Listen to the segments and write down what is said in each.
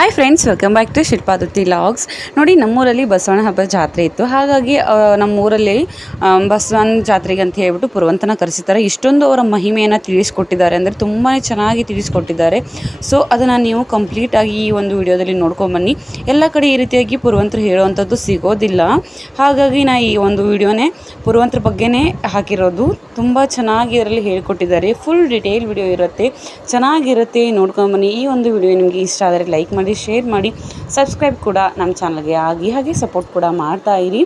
Hi friends, welcome back to Shilpadatti vlogs. ನೋಡಿ, ನಮ್ಮೂರಲ್ಲಿ ಬಸವಣ್ಣ ಹಬ್ಬದ ಜಾತ್ರೆ ಇತ್ತು. ಹಾಗಾಗಿ ನಮ್ಮೂರಲ್ಲಿ ಬಸವಣ್ಣ ಜಾತ್ರೆಗೆ ಅಂತ ಹೇಳ್ಬಿಟ್ಟು ಪುರವಂತನ ಕರೆಸಿದ್ದಾರೆ. ಇಷ್ಟೊಂದು ಅವರ ಮಹಿಮೆಯನ್ನು ತಿಳಿಸ್ಕೊಟ್ಟಿದ್ದಾರೆ ಅಂದರೆ ತುಂಬಾ ಚೆನ್ನಾಗಿ ತಿಳಿಸ್ಕೊಟ್ಟಿದ್ದಾರೆ. ಸೊ ಅದನ್ನು ನೀವು ಕಂಪ್ಲೀಟಾಗಿ ಈ ಒಂದು ವಿಡಿಯೋದಲ್ಲಿ ನೋಡ್ಕೊಂಬನ್ನಿ. ಎಲ್ಲ ಕಡೆ ಈ ರೀತಿಯಾಗಿ ಪುರವಂತರು ಹೇಳುವಂಥದ್ದು ಸಿಗೋದಿಲ್ಲ. ಹಾಗಾಗಿ ನಾ ಈ ಒಂದು ವಿಡಿಯೋನೇ ಪುರವಂತರ ಬಗ್ಗೆನೇ ಹಾಕಿರೋದು. ತುಂಬ ಚೆನ್ನಾಗಿ ಇದರಲ್ಲಿ ಹೇಳ್ಕೊಟ್ಟಿದ್ದಾರೆ. ಫುಲ್ ಡಿಟೇಲ್ ವಿಡಿಯೋ ಇರುತ್ತೆ, ಚೆನ್ನಾಗಿರುತ್ತೆ, ನೋಡ್ಕೊಂಬನ್ನಿ. ಈ ಒಂದು ವಿಡಿಯೋ ನಿಮಗೆ ಇಷ್ಟ ಆದರೆ ಲೈಕ್ ಮಾಡಿ, ಶೇರ್ ಮಾಡಿ, ಸಬ್ಸ್ಕ್ರೈಬ್ ಕೂಡ ನಮ್ಮ ಚಾನಲ್ಗೆ ಹಾಗೆ ಸಪೋರ್ಟ್ ಕೂಡ ಮಾಡ್ತಾ ಇರಿ.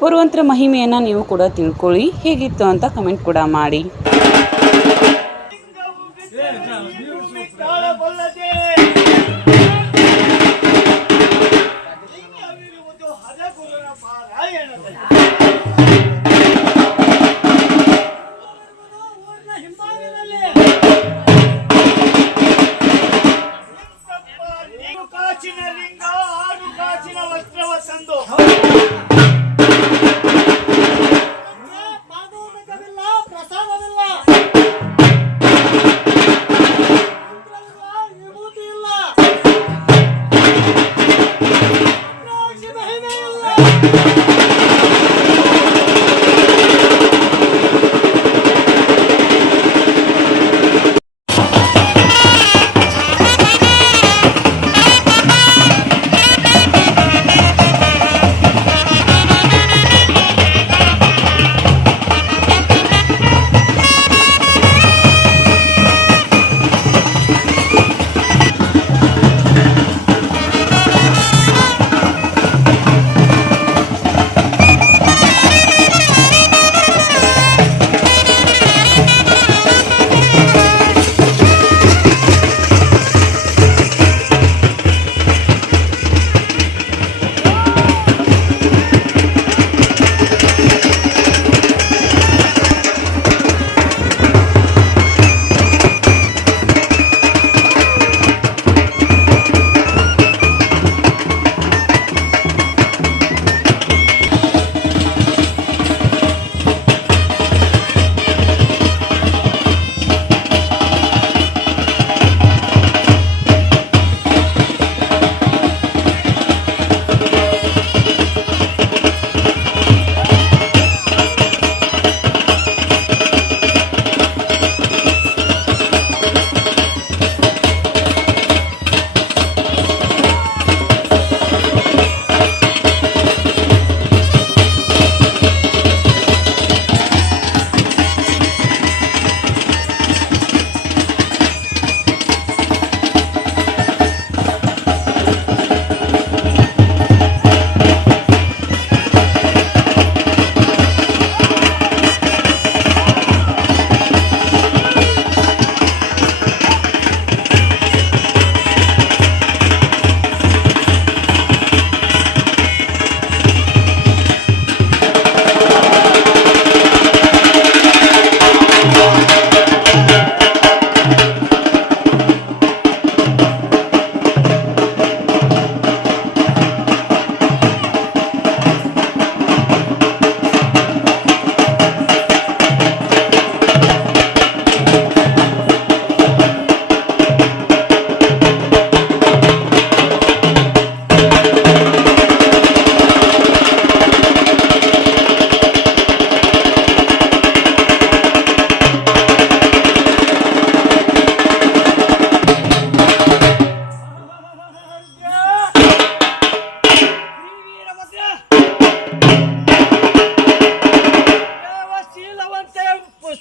ಪುರವಂತರ ಮಹಿಮೆಯನ್ನು ನೀವು ಕೂಡ ತಿಳ್ಕೊಳ್ಳಿ. ಹೇಗಿತ್ತು ಅಂತ ಕಮೆಂಟ್ ಕೂಡ ಮಾಡಿ. ಕಾಚಿನ ಲಿಂಗ ಆರು ಕಾಚಿನ ವಸ್ತ್ರವ ತಂದು ಪಾದೋದಕವಿಲ್ಲ, ಪ್ರಸಾದವಿಲ್ಲ, ವಿಭೂತಿ ಇಲ್ಲ, ಮಹಿಮೆ ಇಲ್ಲ.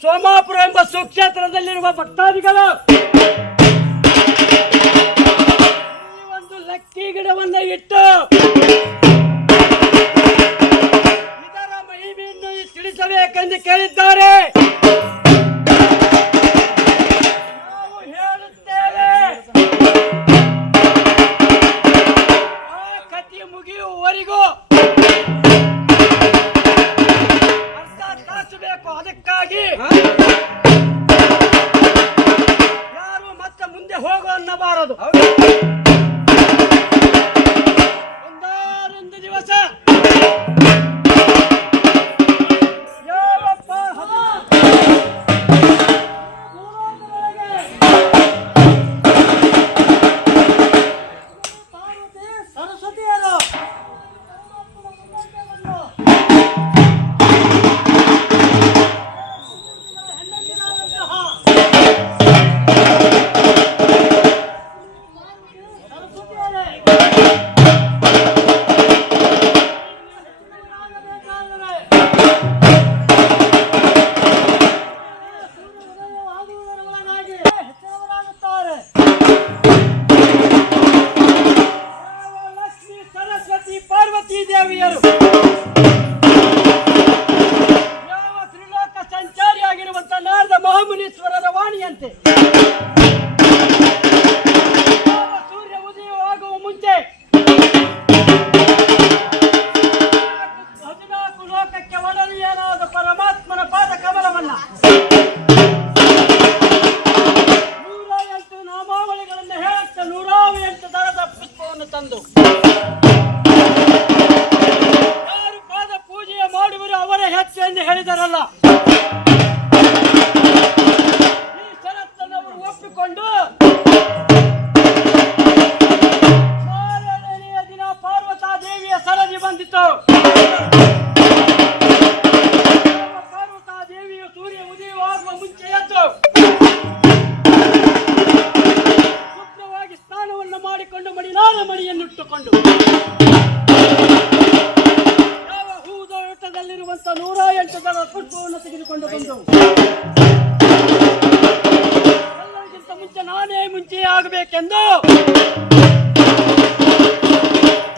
ಸೋಮಾಪುರ ಎಂಬ ಸುಕ್ಷೇತ್ರದಲ್ಲಿರುವ ಭಕ್ತಾದಿಗಳು ಈ ಒಂದು ಲಕ್ಕಿ ಗಿಡವನ್ನು ಇಟ್ಟು ಇದರ ಮಹಿಮೆಯನ್ನು ತಿಳಿಸಬೇಕೆಂದು ಕೇಳಿದ್ದಾರೆ. ನಾವು ಹೇಳುತ್ತೇವೆ, ಆ ಕಥೆ ಮುಗಿಯುವವರೆಗೂ ಬೇಕು. ಅದಕ್ಕಾಗಿ ಯಾರು ಮತ್ತೆ ಮುಂದೆ ಹೋಗು ಅನ್ನಬಾರದು. ಒಂದ ಲಕ್ಷ್ಮೀ ಸರಸ್ವತಿ ಪಾರ್ವತಿ ದೇವಿಯರು ಯಾವ ತ್ರಿಲೋಕ ಸಂಚಾರಿಯಾಗಿರುವಂತ ನಾರದ ಮಹಾಮುನೀಶ್ವರರ ವಾಣಿಯಂತೆ ಯಾವ ಸೂರ್ಯ ಉದಯವಾಗುವ ಮುಂಚೆ 14 ಲೋಕಕ್ಕೆ ಒಡಲಿಯನಾದ ಪರಮಾತ್ಮನ ಪಾದ ಕಮಲವನ್ನ 108 ನಾಮಾವಳಿಗಳನ್ನು ಹೇಳುತ್ತ 108 ದಳದ ಪುಷ್ಪವನ್ನು ತಂದು ಯಾರು ಪಾದ ಪೂಜೆಯ ಮಾಡುವರು ಅವರೇ ಹೆಚ್ಚು ಎಂದು ಹೇಳಿದರಲ್ಲ. ಈ ಷರತ್ತನ್ನು ಅವರು ಒಪ್ಪಿಕೊಂಡು ಮಾರನೆಯ ದಿನ ಪಾರ್ವತಾ ದೇವಿಯ ಸರದಿ ಬಂದಿತು. ಪಾರ್ವತಾ ದೇವಿಯು ಸೂರ್ಯ ಉದಯವಾಗುವ ಮುಂಚೆ ಎದ್ದು ಶುಭ್ರವಾಗಿ ಸ್ನಾನವನ್ನು ಮಾಡಿಕೊಂಡು ಮಡಿನಾದ ಮಡಿಯನ್ನಿಟ್ಟುಕೊಂಡು ಯಾವ ಹೂದೋಟದಲ್ಲಿರುವಂತ 108 ದಳ ಪುಷ್ಪವನ್ನು ತೆಗೆದುಕೊಂಡು ಬಂದು ಎಲ್ಲರಿಗಿಂತ ಮುಂಚೆ ನಾನೇ ಮುಂಚೆ ಆಗಬೇಕೆಂದು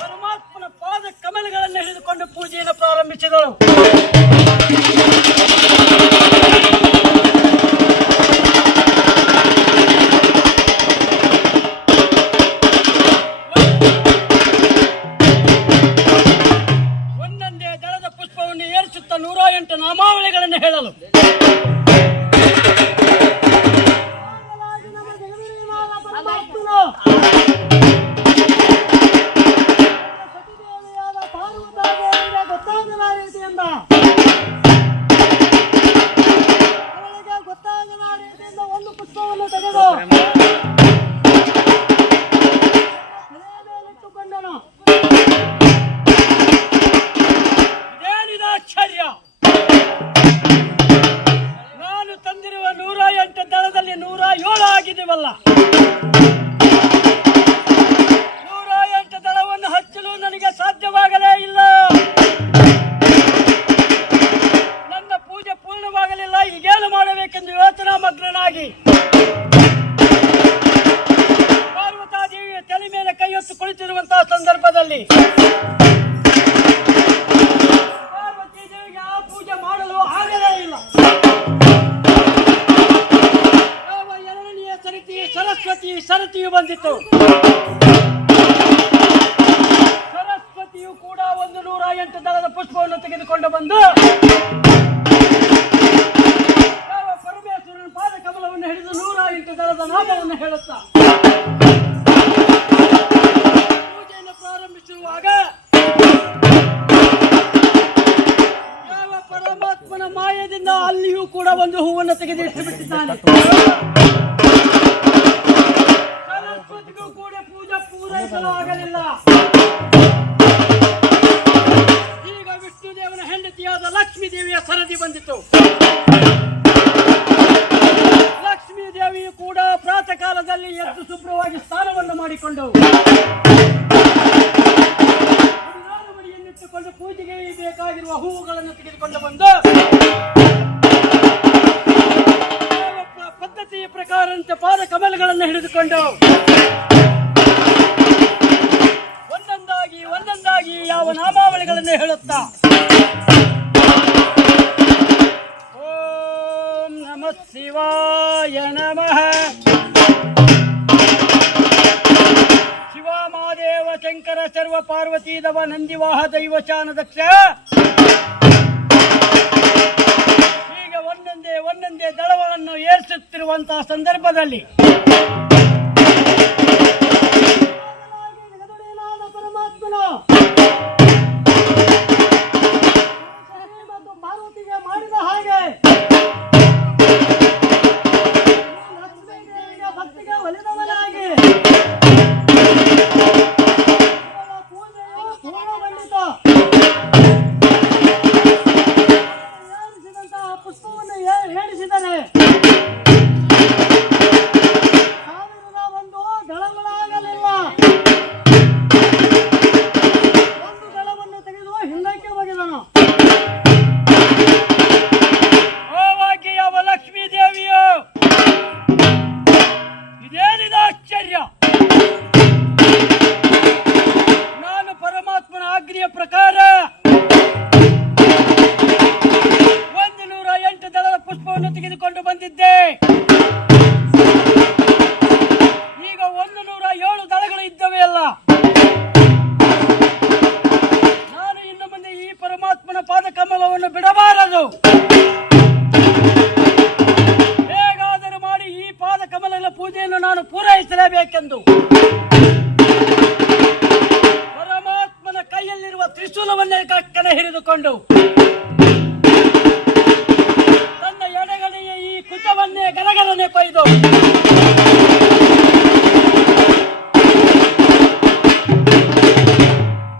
ಪರಮಾತ್ಮನ ಪಾದ ಕಮಲಗಳನ್ನು ಹಿಡಿದುಕೊಂಡು ಪೂಜೆಯನ್ನು ಪ್ರಾರಂಭಿಸಿದಳು. ಒಂದೊಂದೇ ದಳದ ಪುಷ್ಪವನ್ನು ಏರಿಸುತ್ತಾ 108 ನಾಮಾವಳಿಗಳನ್ನು ಹೇಳಲು ಒಂದು ಪುಷ್ಪವನ್ನು ತೆಗೆದು ಇಟ್ಟುಕೊಂಡನು. ಇದೇನಿದ ಆಶ್ಚರ್ಯ! ನಾನು ತಂದಿರುವ 108 ದಳದಲ್ಲಿ 107 ಆಗಿದೆವಲ್ಲ. 108 ದಳವನ್ನು ಹಚ್ಚಲು ನನಗೆ ಸಾಧ್ಯವಾಗಲೇ ಇಲ್ಲ. ನನ್ನ ಪೂಜೆ ಪೂರ್ಣವಾಗಲಿಲ್ಲ. ಈಗೇನು ಮಾಡಬೇಕೆಂದು ಯೋಚನಾ ಮಗ್ನನಾಗಿ ಪಾರ್ವತಾ ದೇವಿಯ ತಲೆ ಮೇಲೆ ಕೈ ಹೊತ್ತು ಕುಳಿತಿರುವಂತಹ ಸಂದರ್ಭದಲ್ಲಿ ಪಾರ್ವತಿ ದೇವಿಗೆ ಆ ಪೂಜೆ ಮಾಡಲು ಆಗಲೇ ಇಲ್ಲ. ಯಾವ ಎರಡನೆಯ ಸರಸ್ವತಿಯು ಬಂದಿತ್ತು. ಸರಸ್ವತಿಯು ಕೂಡ ಒಂದು 108 ದಳದ ಪುಷ್ಪವನ್ನು ತೆಗೆದುಕೊಂಡು ಬಂದು ಯಾವ ಪರಮೇಶ್ವರನ ಪಾದ ಕಮಲವನ್ನು ಹಿಡಿದು 108 ದಳದ ನಾಮವನ್ನು ಹೇಳುತ್ತಾ ಪೂಜೆಯನ್ನು ಪ್ರಾರಂಭಿಸಿರುವಾಗ ಯಾವ ಪರಮಾತ್ಮನ ಮಾಯದಿಂದ ಅಲ್ಲಿಯೂ ಕೂಡ ಒಂದು ಹೂವನ್ನು ತೆಗೆದಿಟ್ಟು ಬಿಟ್ಟಿದ್ದಾನೆ. ಸರಸ್ವತಿಗೂ ಕೂಡ ಪೂಜೆ ಪೂರೈಸಲು ಆಗಲಿಲ್ಲ. ಈಗ ವಿಷ್ಣುದೇವನ ಹೆಂಡತಿಯಾದ ಲಕ್ಷ್ಮೀ ದೇವಿಯ ಸರದಿ ಬಂದಿತು. ಲಕ್ಷ್ಮೀ ದೇವಿಯು ಕೂಡ ಪ್ರಾತಃ ಕಾಲದಲ್ಲಿ ಎದ್ದು ಶುಭ್ರವಾಗಿ ಸ್ನಾನವನ್ನು ಮಾಡಿಕೊಂಡು ಮಡಿಯನ್ನಿಟ್ಟುಕೊಂಡು ಪೂಜೆಗೆ ಬೇಕಾಗಿರುವ ಹೂವುಗಳನ್ನು ತೆಗೆದುಕೊಂಡು ಬಂದು ಪದ್ಧತಿಯ ಪ್ರಕಾರಂತೆ ಪಾದ ಕಮಲಗಳನ್ನು ಹಿಡಿದುಕೊಂಡು ಒಂದೊಂದಾಗಿ ಯಾವ ನಾಮಾವಳಿಗಳನ್ನು ಹೇಳುತ್ತಾ ಓಂ ನಮಃ ಶಿವಾಯ ನಮಃ ಶಿವಮಾದೇವ ಶಂಕರ ಸರ್ವ ಪಾರ್ವತೀದವ ನಂದಿವಾಹ ದೈವಚಾನ ದಕ್ಷ. ಹೀಗೆ ಒಂದೊಂದೇ ದಳವನ್ನು ಏರಿಸುತ್ತಿರುವಂತಹ ಸಂದರ್ಭದಲ್ಲಿ ಪರಮಾತ್ಮನ ಪಾರ್ವತಿಗೆ ಮಾಡಿದ ಹಾಗೆ ಭಕ್ತಿಗೆ ಒಲಿದವನಾಗಿ ಪೂಜೆಯು ಪೂರ್ಣಗೊಂಡಿತ. ಏರಿಸಿದಂತಹ ಪುಷ್ಪವನ್ನು ಏರಿಸಿದರೆ 1001 ದಳಗಳಾಗಿ ಹಿಡಿದುಕೊಂಡು ತನ್ನ ಎಡಗಡೆಯ ಈ ಕುಚವನ್ನೇ ಗಲಗಲನೆ ಕೊಯ್ದು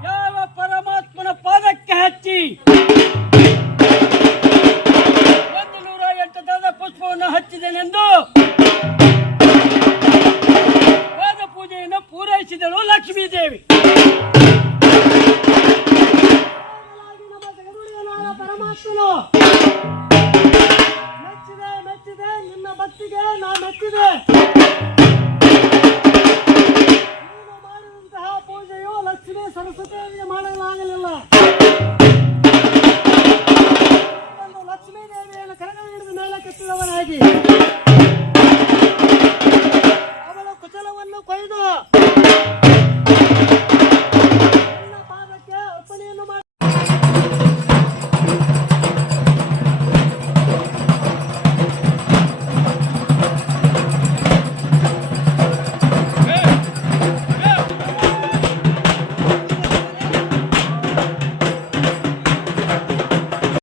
ಯಾವ ಪರಮಾತ್ಮನ ಪಾದಕ್ಕೆ ಹಚ್ಚಿ 108 ದಳದ ಪುಷ್ಪವನ್ನು ಹಚ್ಚಿದೆನೆಂದು ಪಾದ ಪೂಜೆಯನ್ನು ಪೂರೈಸಿದಳು ಲಕ್ಷ್ಮೀದೇವಿ. ಪರಮಾತ್ಮನು ಮೆಚ್ಚಿದೆ ನಿನ್ನ ಭಕ್ತಿಗೆ ನಾ ಮೆಚ್ಚಿದೆ. ನೀನು ಮಾಡಿದಂತಹ ಪೂಜೆಯು ಲಕ್ಷ್ಮೀ ಸರಸ್ವತಿಯವರಿಗೆ ಮಾಡಲಾಗಲಿಲ್ಲ. ಲಕ್ಷ್ಮೀ ದೇವಿಯನ್ನು ಕರೆದು ಹಿಡಿದು ಮೇಲೆ ಕೆತ್ತಿದವನಾಗಿ